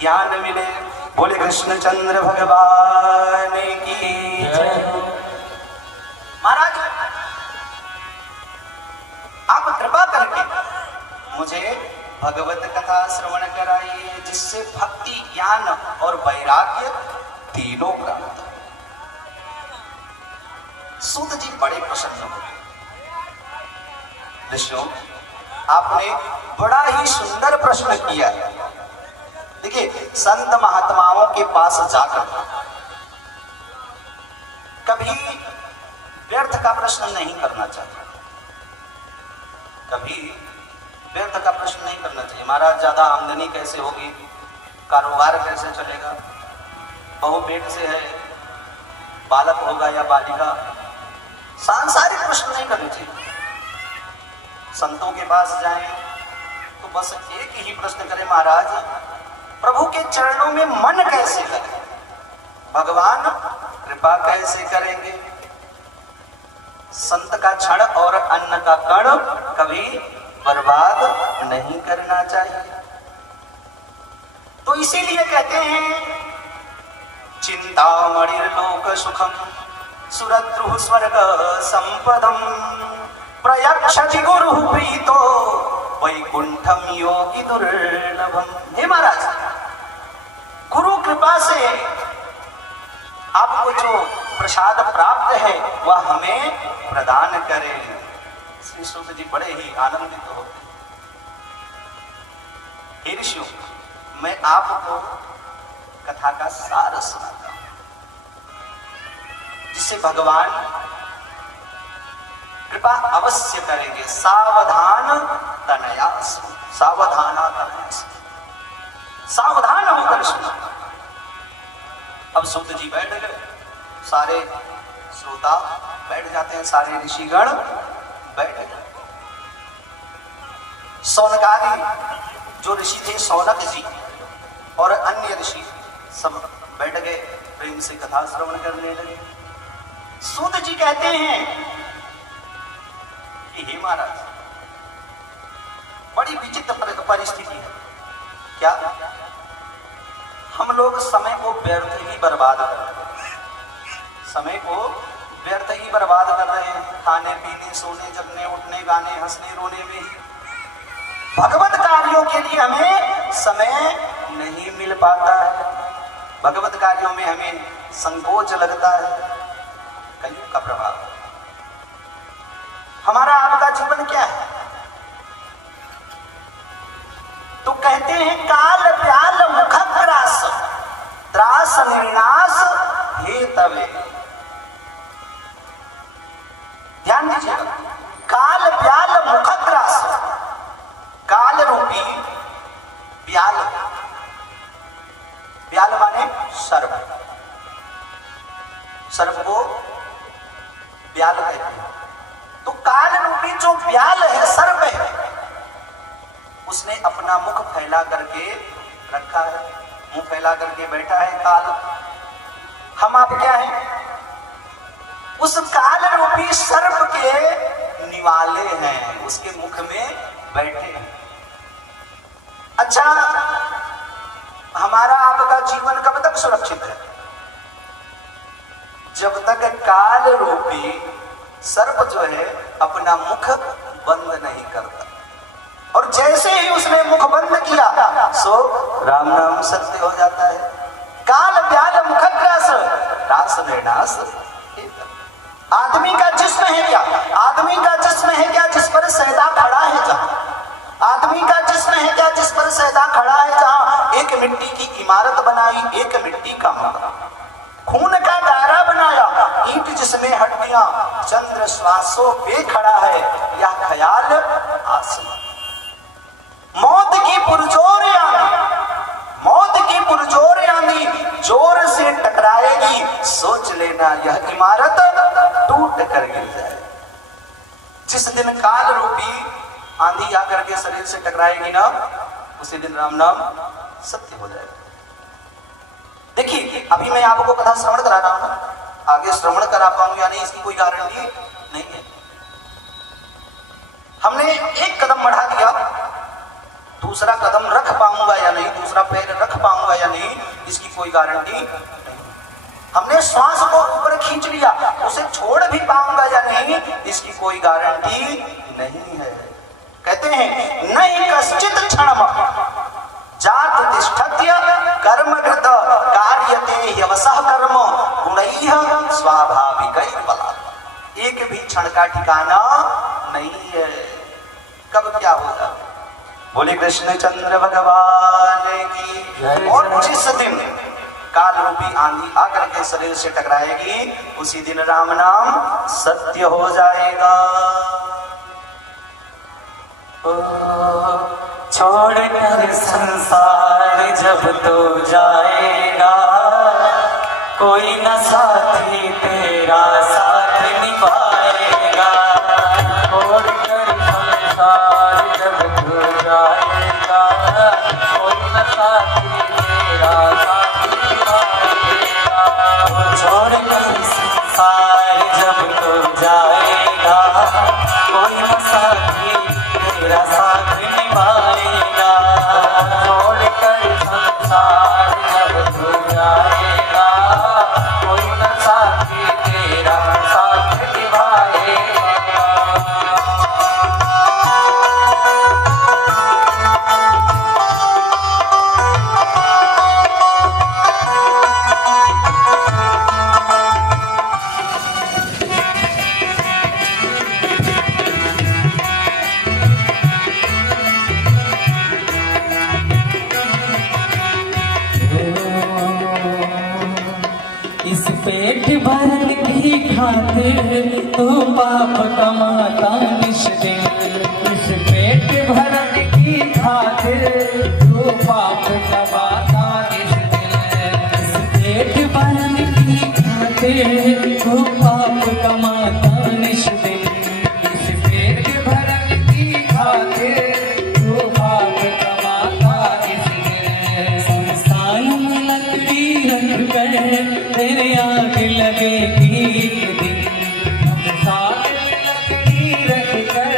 ज्ञान मिले। बोले कृष्णचंद्र भगवान की जय। महाराज आप कृपा करके मुझे भगवत कथा श्रवण कराइए, जिससे भक्ति, ज्ञान और वैराग्य तीनों प्राप्त। सूत जी बड़े प्रसन्न हुए। ऋषियों, आपने बड़ा ही सुंदर प्रश्न किया है। देखिए, संत महात्माओं के पास जाकर कभी व्यर्थ का प्रश्न नहीं करना चाहिए, कभी व्यर्थ का प्रश्न नहीं करना चाहिए। महाराज ज्यादा आमदनी कैसे होगी, कारोबार कैसे चलेगा, बहू पेट से है, बालक होगा या बालिका, सांसारिक प्रश्न नहीं करने चाहिए। संतों के पास जाएं तो बस एक ही प्रश्न करें, महाराज प्रभु के चरणों में मन कैसे लगे, भगवान कृपा कैसे करेंगे। संत का क्षण और अन्न का कण कभी बर्बाद नहीं करना चाहिए। तो इसीलिए कहते हैं चिंतामणि लोक सुखम सुरद्रुः स्वर्ग संपदम प्रयक्षति गुरु प्रीतो वैकुंठम योगी दुर्लभम। हे महाराज, गुरु कृपा से आपको जो प्रसाद प्राप्त है वह हमें प्रदान करें। श्री सूत जी बड़े ही आनंदित हो। हे ऋषियों, मैं आपको कथा का सार सुनाता हूं, जिससे भगवान कृपा अवश्य करेंगे। सावधान तनया सुनो, सावधाना तनया सुनो, सावधान होकर सुनो। अब सूत जी बैठ गए, सारे श्रोता बैठ जाते हैं, सारे ऋषिगण बैठ गए। सौनकादि जो ऋषि थे, सौनक जी और अन्य ऋषि सब बैठ गए, प्रेम से कथा श्रवण करने लगे। सूत जी कहते हैं कि हे महाराज, बड़ी विचित्र परिस्थिति है। क्या हम लोग समय को व्यर्थ ही बर्बाद कर रहे हैं, समय को व्यर्थ ही बर्बाद कर रहे हैं, खाने पीने, सोने, जगने, उठने, गाने, हंसने, रोने में ही। भगवत कार्यों के लिए हमें समय नहीं मिल पाता है, भगवत कार्यों में हमें संकोच लगता है। कलयुग का प्रभाव। हमारा आपका जीवन क्या है? तो कहते हैं काल प्याल मुख त्रास, त्रास निर्नाश हे तवे। ध्यान दीजिएगा, काल प्याल मुख त्रास, काल रूपी प्याल, प्याल माने सर्प, सर्प को ब्याल कहते हैं। तो काल रूपी जो ब्याल है, सर्प है, उसने अपना मुख फैला करके रखा है, मुंह फैला करके बैठा है काल। हम आप क्या है? उस काल रूपी सर्प के निवाले हैं, उसके मुख में बैठे हैं। अच्छा, हमारा आपका जीवन कब तक सुरक्षित है? जब तक काल रूपी सर्प जो है अपना मुख बंद नहीं करता। और जैसे ही उसने मुख बंद किया सो राम नाम सत्य हो जाता है। काल ब्याल मुखग्रास, रास निर्नाश। आदमी का जिस्म है क्या? आदमी का जिस्म है क्या जिस पर सैदा खड़ा है? जहां आदमी का जिस्म है क्या जिस पर सैदा खड़ा है? जहां एक मिट्टी की इमारत बनाई, एक मिट्टी का मकबरा, खून का दायरा बनाया, ईंट जिसमें हड्डियां, चंद्र श्वासों पे खड़ा है, यह ख्याल आसमान। मौत की पुरजोर आंधी, मौत की पुरजोर आंधी जोर से टकराएगी, सोच लेना यह इमारत टूट कर गिर जाए। जिस दिन काल रूपी आंधी आकर के शरीर से टकराएगी ना, उसी दिन राम नाम सत्य हो जाएगा। देखिए, अभी मैं आपको कथा श्रवण करा रहा हूं, आगे श्रवण करा पाऊं या नहीं इसकी कोई गारंटी नहीं है। हमने एक कदम बढ़ा दिया, दूसरा कदम रख पाऊंगा या नहीं, दूसरा पैर रख पाऊंगा कोई गारंटी नहीं। हमने श्वास को ऊपर खींच लिया, उसे छोड़ भी पाऊंगा या नहीं इसकी कोई गारंटी नहीं है। कहते हैं नहीं कश्चित क्षणम जात तिष्ठत्य कर्मकृत कार्यते ह्यवसः कर्म गुणैः स्वाभाविकैः बलात्। एक भी क्षण का ठिकाना नहीं है, कब क्या होगा। बोले कृष्ण चंद्र भगवान की। और जिस दिन काल रूपी आंधी आकर के शरीर से टकराएगी उसी दिन राम नाम सत्य हो जाएगा। छोड़कर संसार जब तो जाएगा, कोई न साथी तेरा साथ निभाएगा। छोड़कर संसार जब तो जाएगा, कोई न साथी तेरा साथ निभाएगा। छोड़कर संसार जब तो जाएगा, कोई न साथी तेरा साथ निभाएगा। छोड़कर संसार जब तू जाएगा, कोई न साथी तेरा साथ निभाएगा। इस पेट भरन की खातिर तू पाप कमाता निश दिन। इस पेट भरन की खातिर तू पाप कमाता निश दिन। इस पेट भरन की खातिर तू पाप कमाता निश दिन। इस पेट भरन की खातिर तू पाप कमाता निश दिन। संस्थान में लकड़ी रख कर तेरे आग लगेगी एक दिन। संसार में लकड़ी रख कर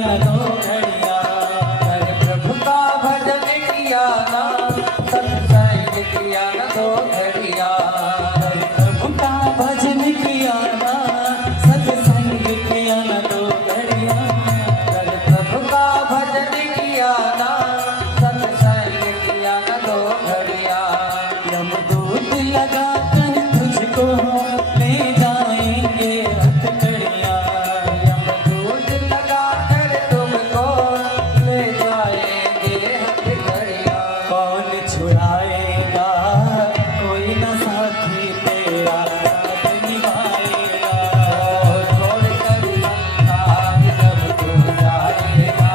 न दो घड़िया, हर प्रभु का भजन किया ना, सत्संग किया न दो घड़िया, हर प्रभु का भजन किया ना, सत्संग किया न दो घड़िया, हर प्रभु का भजन किया ना, सत्संग किया न दो घड़िया। यमदूत लगा कर तुझको ले जाएंगे हथकड़िया, यमदूत लगा कर तुमको ले जाएंगे हथकड़िया। कौन छुड़ाएगा, कोई न साथी तेरा साथ निभाएगा, छोड़ कर संसार जब तू जाएगा,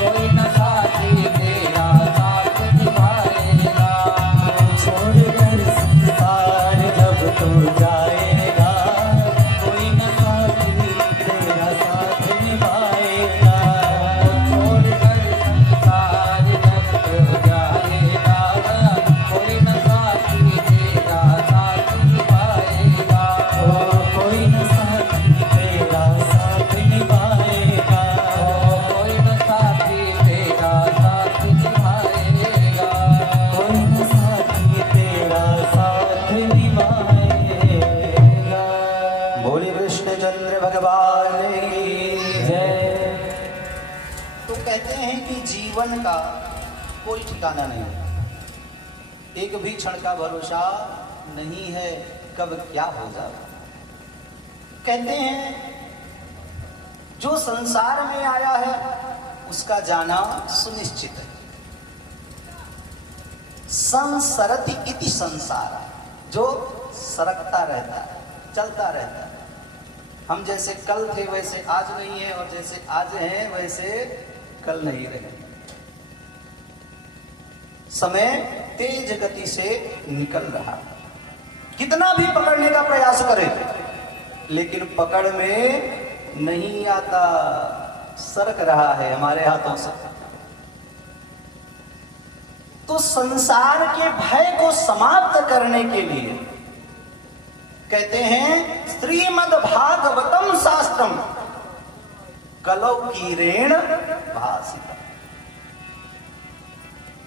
कोई न साथी तेरा साथ निभाएगा, छोड़ कर संसार जब तू जाएगा, कोई न साथी तेरा साथ निभाएगा, छोड़ कर संसार जब तू जाएगा, कोई न साथी तेरा साथ निभाएगा, कोई न साथी तेरा साथ निभाएगा, कोई न साथी तेरा साथ निभाएगा, कोई न साथी तेरा साथ निभाएगा। बोले कृष्णचंद्र भगवान की जय। तो कहते हैं कि जीवन का कोई ठिकाना नहीं, एक भी क्षण का भरोसा नहीं है कब क्या हो जाए। कहते हैं जो संसार में आया है उसका जाना सुनिश्चित है। संसरति इति संसार, जो सरकता रहता है, चलता रहता है। हम जैसे कल थे वैसे आज नहीं है, और जैसे आज हैं वैसे कल नहीं रहे। समय तेज गति से निकल रहा, कितना भी पकड़ने का प्रयास करे लेकिन पकड़ में नहीं आता, सरक रहा है हमारे हाथों से। तो संसार के भय को समाप्त करने के लिए कहते हैं श्रीमद् भागवतम शास्त्रम कलौ कीरेण भासितम्।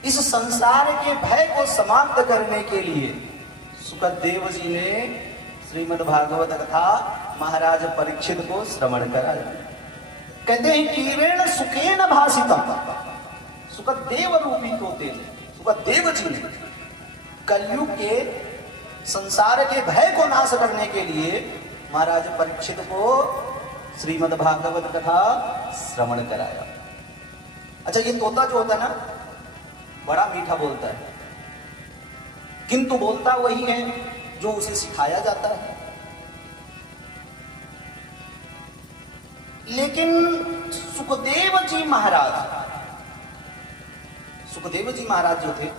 इस संसार के भय को समाप्त करने के लिए सुखदेव जी ने श्रीमद् भागवत कथा महाराज परीक्षित को श्रवण कराया। कहते हैं कीरेण सुखेन भासितम्। सुखदेव रूपी तोते ने, सुखदेव जी ने कलयुग के संसार के भय को नाश करने के लिए महाराज परीक्षित को श्रीमद् भागवत कथा श्रवण कराया। अच्छा, ये तोता जो होता है ना, बड़ा मीठा बोलता है, किंतु बोलता वही है जो उसे सिखाया जाता है। लेकिन सुखदेव जी महाराज जो थे,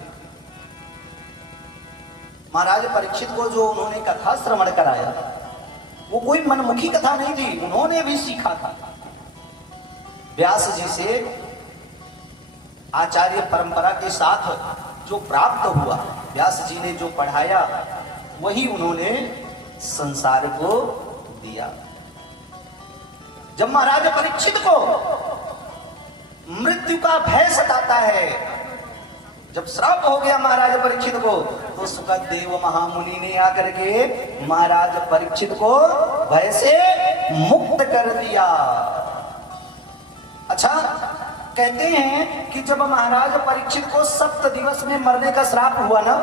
महाराज परीक्षित को जो उन्होंने कथा श्रवण कराया वो कोई मनमुखी कथा नहीं थी, उन्होंने भी सीखा था। व्यास जी से आचार्य परंपरा के साथ जो प्राप्त हुआ, व्यास जी ने जो पढ़ाया वही उन्होंने संसार को दिया। जब महाराज परीक्षित को मृत्यु का भय सताता है, जब श्राप हो गया महाराज परीक्षित को, तो सुखदेव महामुनि ने आकर के महाराज परीक्षित को भय से मुक्त कर दिया। अच्छा, कहते हैं कि जब महाराज परीक्षित को 7 दिवस में मरने का श्राप हुआ ना,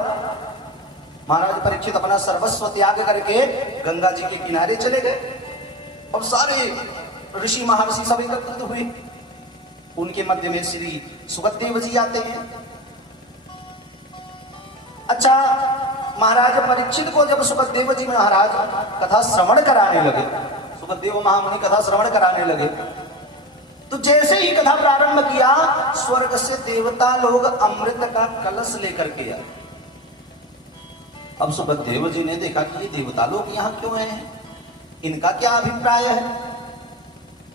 महाराज परीक्षित अपना सर्वस्व त्याग करके गंगा जी के किनारे चले गए और सारे ऋषि महर्षि सब एकत्रित हुए। उनके मध्य में श्री सुखदेव जी आते हैं। अच्छा, महाराज परीक्षित को जब सुखदेव जी महाराज कथा श्रवण कराने लगे, सुखदेव महामुनि कथा श्रवण कराने लगे, तो जैसे ही कथा प्रारंभ किया, स्वर्ग से देवता लोग अमृत का कलश लेकर के आए। अब सुखदेव जी ने देखा कि ये देवता लोग यहाँ क्यों आए हैं, इनका क्या अभिप्राय है,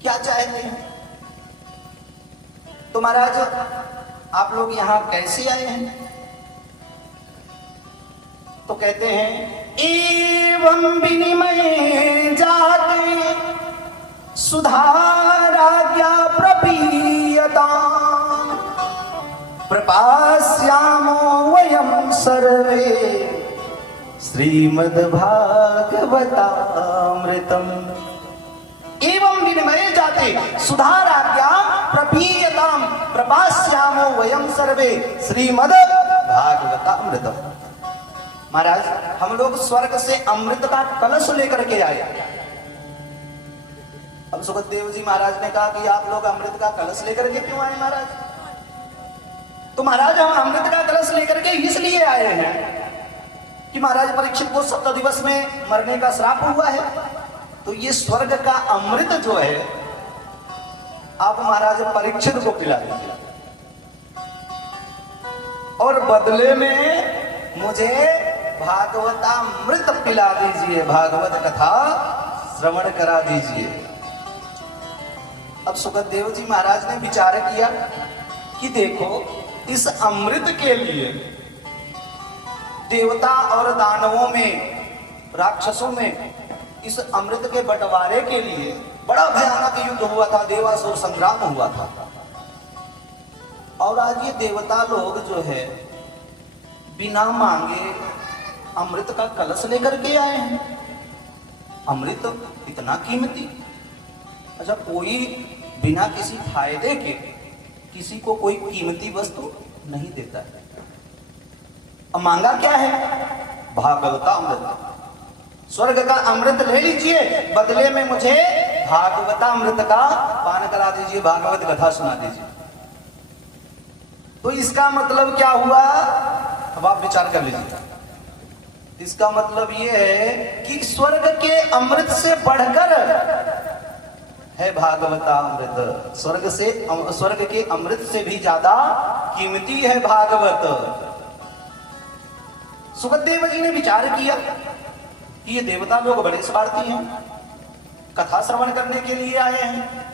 क्या चाहते हैं। तो महाराज आप लोग यहाँ कैसे आए हैं? तो कहते हैं एवं विनिमय जाते सुधाराज्ञा प्रपास्यामो वयं सर्वे श्रीमद्भागवतामृतम् एवं विनिमय जाते सुधाराज्ञां प्रपीयतां प्रपास्यामो वयं सर्वे श्रीमद्भागवतामृतम्। महाराज हम लोग स्वर्ग से अमृत का कलश लेकर के आए। अब सुखदेव जी महाराज ने कहा कि आप लोग अमृत का कलश लेकर के क्यों आए महाराज? तो महाराज हम अमृत का कलश लेकर के इसलिए आए हैं कि महाराज परीक्षित को 7 दिवस में मरने का श्राप हुआ है, तो ये स्वर्ग का अमृत जो है आप महाराज परीक्षित को पिला दीजिए और बदले में मुझे भागवतामृत पिला दीजिए, भागवत कथा श्रवण करा दीजिए। अब सुखदेव जी महाराज ने विचार किया कि देखो इस अमृत के लिए देवता और दानवों में, राक्षसों में इस अमृत के बंटवारे के लिए बड़ा भयानक युद्ध हुआ था, देवासुर संग्राम हुआ था। और आज ये देवता लोग जो है बिना मांगे अमृत का कलश लेकर के आए हैं। अमृत इतना कीमती, अच्छा कोई बिना किसी फायदे के किसी को कोई कीमती वस्तु नहीं देता है। अब मांगा क्या है? भागवतामृत। स्वर्ग का अमृत ले लीजिए, बदले में मुझे भागवतामृत का पान करा दीजिए, भागवत कथा सुना दीजिए। तो इसका मतलब क्या हुआ? अब आप विचार कर लीजिए। इसका मतलब ये है कि स्वर्ग के अमृत से बढ़कर है भागवतामृत। स्वर्ग के अमृत से भी ज्यादा कीमती है भागवत। सुखदेव जी ने विचार किया कि ये देवता लोग बड़े स्वार्थी हैं, कथा श्रवण करने के लिए आए हैं,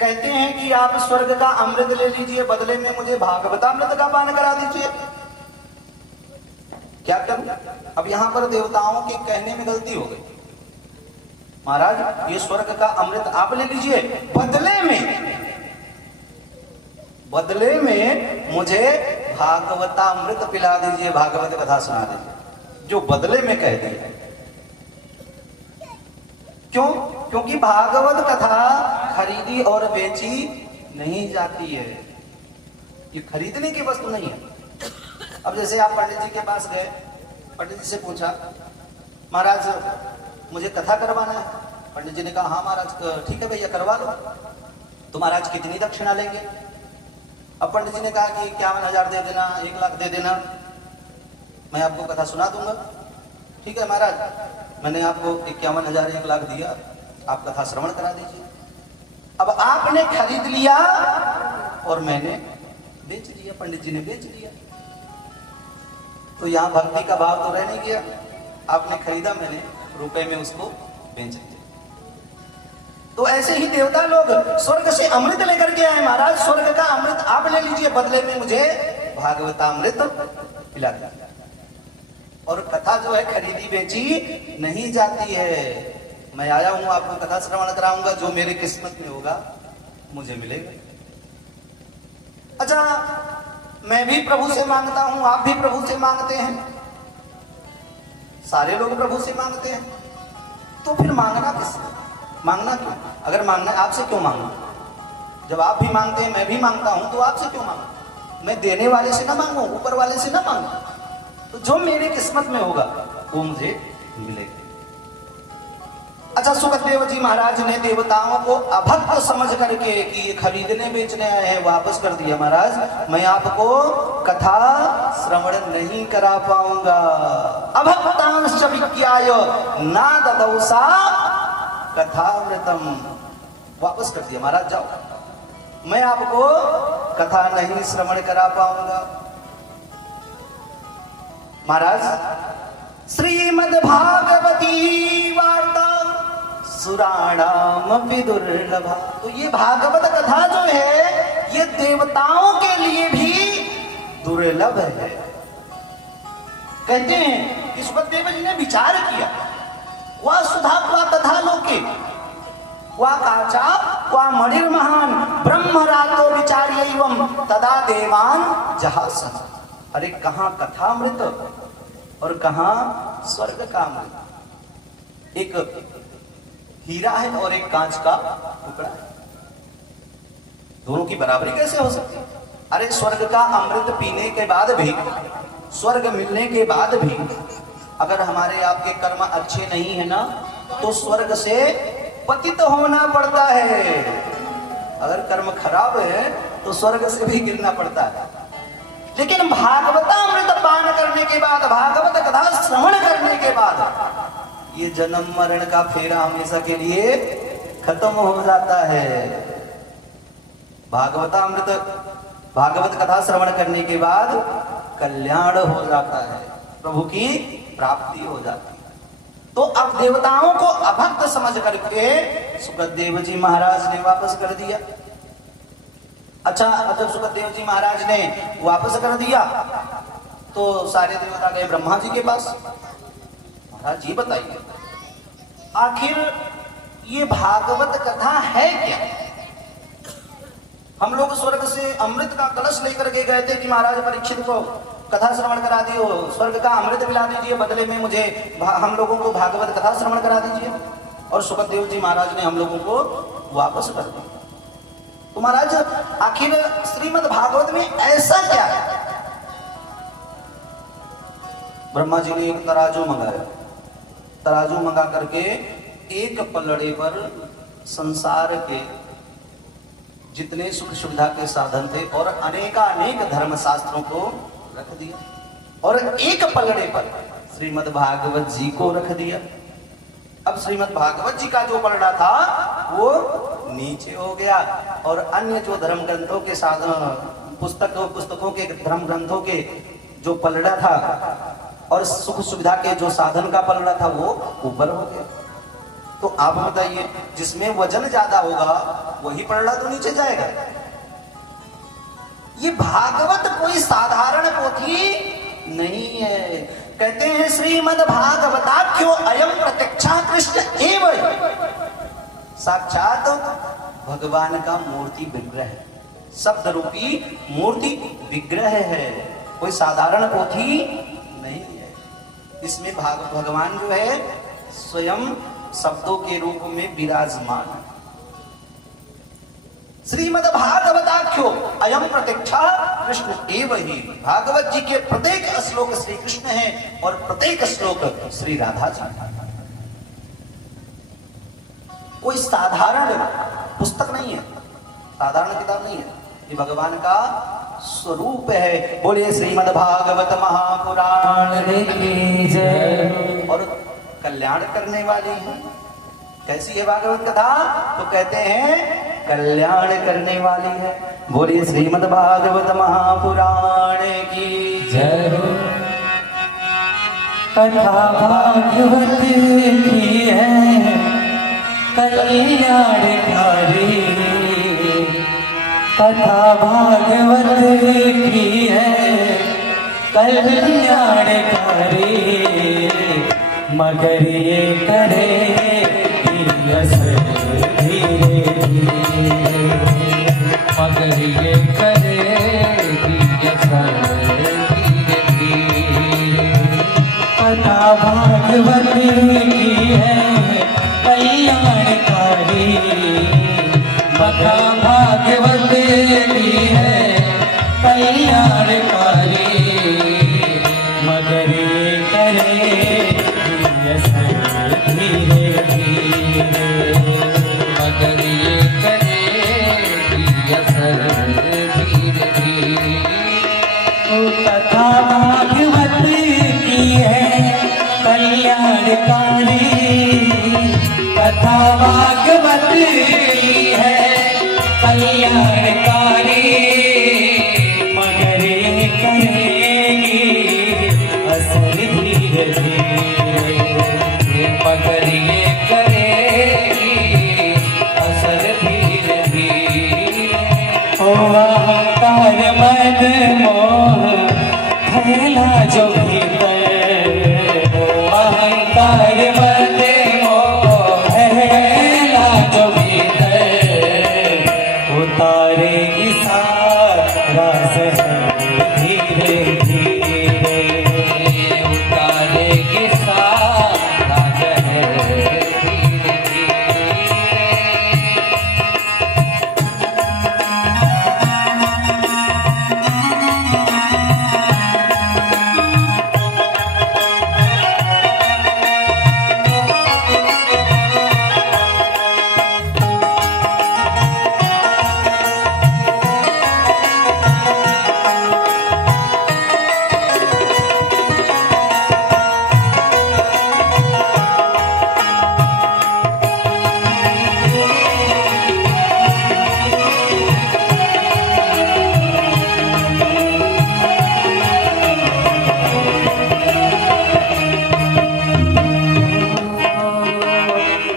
कहते हैं कि आप स्वर्ग का अमृत ले लीजिए, बदले में मुझे भागवतामृत का पान करा दीजिए। क्या करूं? अब यहां पर देवताओं के कहने में गलती हो गई। महाराज ये स्वर्ग का अमृत आप ले लीजिए, बदले में मुझे भागवतामृत पिला दीजिए, भागवत कथा सुना दीजिए। जो बदले में कह दिया। क्यों? क्योंकि भागवत कथा खरीदी और बेची नहीं जाती है, ये खरीदने की वस्तु नहीं है। अब जैसे आप पंडित जी के पास गए, पंडित जी से पूछा महाराज मुझे कथा करवाना है। पंडित जी ने कहा हाँ महाराज ठीक है भैया करवा लो। तो महाराज कितनी दक्षिणा लेंगे? अब पंडित जी ने कहा कि 51,000 दे देना, 1 लाख दे देना, मैं आपको कथा सुना दूंगा। ठीक है महाराज, मैंने आपको 51,000 1 लाख दिया, आप कथा श्रवण करा दीजिए। अब आपने खरीद लिया और मैंने बेच दिया, पंडित जी ने बेच दिया, तो यहां भक्ति का भाव तो रह नहीं गया। आपने खरीदा, मैंने रुपए में उसको बेच दिया। तो ऐसे ही देवता लोग स्वर्ग से अमृत लेकर के आए। महाराज स्वर्ग का अमृत आप ले लीजिए, बदले में मुझे भागवतामृत पिला दीजिए। और कथा जो है खरीदी बेची नहीं जाती है। मैं आया हूं, आपको कथा श्रवण कराऊंगा, जो मेरी किस्मत में होगा मुझे मिलेगा। अच्छा मैं भी प्रभु से मांगता हूं, आप भी प्रभु से मांगते हैं, सारे लोग प्रभु से मांगते हैं, तो फिर मांगना किससे? मांगना क्यों? अगर मांगना है आपसे क्यों मांगना? जब आप भी मांगते हैं, मैं भी मांगता हूं, तो आपसे क्यों मांगू? मैं देने वाले से ना मांगू, ऊपर वाले से ना मांगू, तो जो मेरी किस्मत में होगा वो मुझे मिलेगा। अच्छा सुखदेव जी महाराज ने देवताओं को अभक्त समझ करके कि ये खरीदने बेचने आए हैं, वापस कर दिया। महाराज मैं आपको कथा श्रवण नहीं करा पाऊंगा। अभक्तांश्च विज्ञाय ना ददौसा कथामृतम, वापस कर दिया। महाराज जाओ, मैं आपको कथा नहीं श्रवण करा पाऊंगा। महाराज श्रीमद्भागवती वार्ता सुराणाम दुर्लभा, तो ये भागवत कथा जो है ये देवताओं के लिए भी दुर्लभ है। कहते हैं कि सुखदेव जी ने विचार किया, वह सुधा तथा लोके, वा काचा वा मणिर्महान ब्रह्मरातो विचार्यैवं तदा देवान जहासन। अरे कहाँ कथामृत और कहाँ स्वर्ग का अमृत। एक हीरा है और एक कांच का टुकड़ा है, दोनों की बराबरी कैसे हो सकती है? अरे स्वर्ग का अमृत पीने के बाद भी, स्वर्ग मिलने के बाद भी अगर हमारे आपके कर्म अच्छे नहीं है ना, तो स्वर्ग से पतित होना पड़ता है। अगर कर्म खराब है तो स्वर्ग से भी गिरना पड़ता है। लेकिन भागवतामृत पान करने के बाद, भागवत कथा श्रवण करने के बाद ये जन्म मरण का फेरा हमेशा के लिए खत्म हो जाता है। भागवतामृत, भागवत कथा श्रवण करने के बाद कल्याण हो जाता है, प्रभु की प्राप्ति हो जाती है। तो अब देवताओं को अभक्त समझ करके सुखदेव जी महाराज ने वापस कर दिया। अच्छा, जब सुखदेव जी महाराज ने वापस कर दिया तो सारे देवता गए ब्रह्मा जी के पास। महाराज जी बताइए, आखिर ये भागवत कथा है क्या? हम लोग स्वर्ग से अमृत का कलश लेकर के गए थे कि महाराज परीक्षित को कथा श्रवण करा दियो, स्वर्ग का अमृत पिला दीजिए, बदले में मुझे हम लोगों को भागवत कथा श्रवण करा दीजिए। और सुखदेव जी महाराज ने हम लोगों को वापस कर दिया। तो महाराज आखिर श्रीमद् भागवत में ऐसा क्या है? ब्रह्मा जी ने एक तराजू मंगाया, तराजू मंगा करके एक पलड़े पर संसार के जितने सुख सुविधा के साधन थे और अनेकानेक धर्म शास्त्रों को रख दिया, और एक पलड़े पर श्रीमद् भागवत जी को रख दिया। अब श्रीमद् भागवत जी का जो पलड़ा था वो नीचे हो गया, और अन्य जो धर्म ग्रंथों के साधन, पुस्तकों के धर्म ग्रंथों के जो पलड़ा था और सुख सुविधा के जो साधन का पलड़ा था वो ऊपर हो गया। तो आप बताइए, जिसमें वजन ज्यादा होगा वही पलड़ा तो नीचे जाएगा। ये भागवत कोई साधारण पोथी नहीं है। कहते हैं श्रीमद् भागवताख्यो अयम प्रत्यक्षा कृष्ण एवं, साक्षात भगवान का मूर्ति विग्रह है, शब्द रूपी मूर्ति विग्रह है, कोई साधारण पोथी नहीं है। इसमें भगवान जो है स्वयं शब्दों के रूप में विराजमान है। श्रीमद् भागवताख्यो अयम प्रत्यक्षा कृष्ण एव ही। भागवत जी के प्रत्येक श्लोक श्री कृष्ण है और प्रत्येक श्लोक श्री राधा जी। कोई साधारण पुस्तक नहीं है, साधारण किताब नहीं है, ये भगवान का स्वरूप है। बोलिए श्रीमद् भागवत महापुराण की जय। और कल्याण करने वाली है। कैसी है भागवत कथा? तो कहते हैं कल्याण करने वाली है। बोलिए श्रीमद् भागवत महापुराण की जय। कथा भागवत की है कल्याणकारी, कथा भागवत की है कल्याणकारी, मगर ये करे कि असर धीरे धीरे, मगर ये करे कि असर धीरे धीरे। कथा भागवत की है कल्याणकारी, कथा भागवत की है कल्याणकारी, मगर ये करे धीरे धीरे, मगर ये करे असर धीरे धीरे। कथा भागवत की है कल्याणकारी, कथा भागवत की है कल्याणकारी, मगर ये करेगी असर धीरे धीरे, मगर ये करेगी असर धीरे धीरे। ओ अहंकार मद मोह फैला जो भीतर, ओ अहंकार मद मोह फैला जो भीतर, धीरे धीरे उतारेगी सारा जहर धीरे धीरे।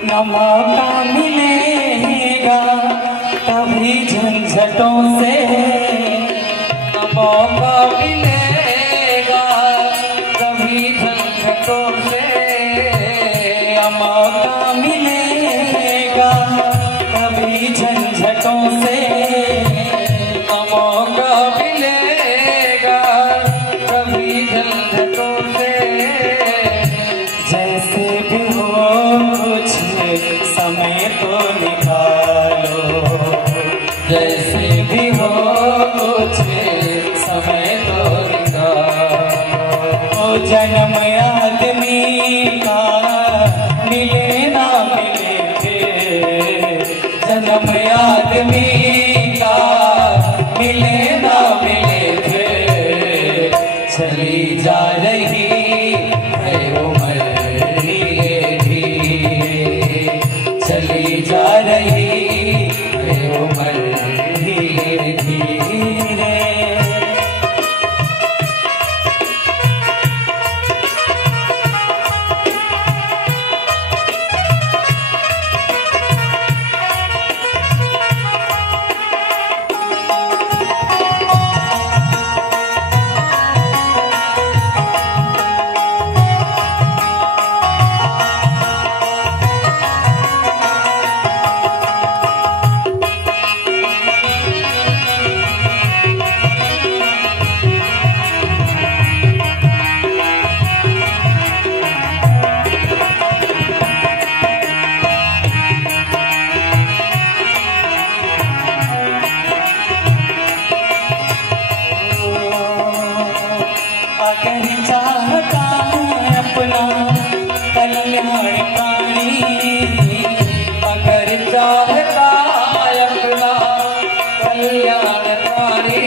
न मौका मिलेगा कभी झंझटों से, न मौका मिलेगा कभी झंझटों से, न मौका मिलेगा कभी झंझटों से, न मौका मिलेगा कभी झंझटों से। जैसे भी हो कुछ समय तो निकालो, जैसे भी हो कुछ समय तो निकालो। ओ जन्म आदमी का मिले ना मिले फिर, जन्म आदमी का मिले ना मिले फिर, चली जा रही है उम्र धीरे धीरे, चली जा रही है उम्र धीरे धीरे। अगर चाहता है अपना कल्याणकारी, अगर चाहता है अपना कल्याणकारी,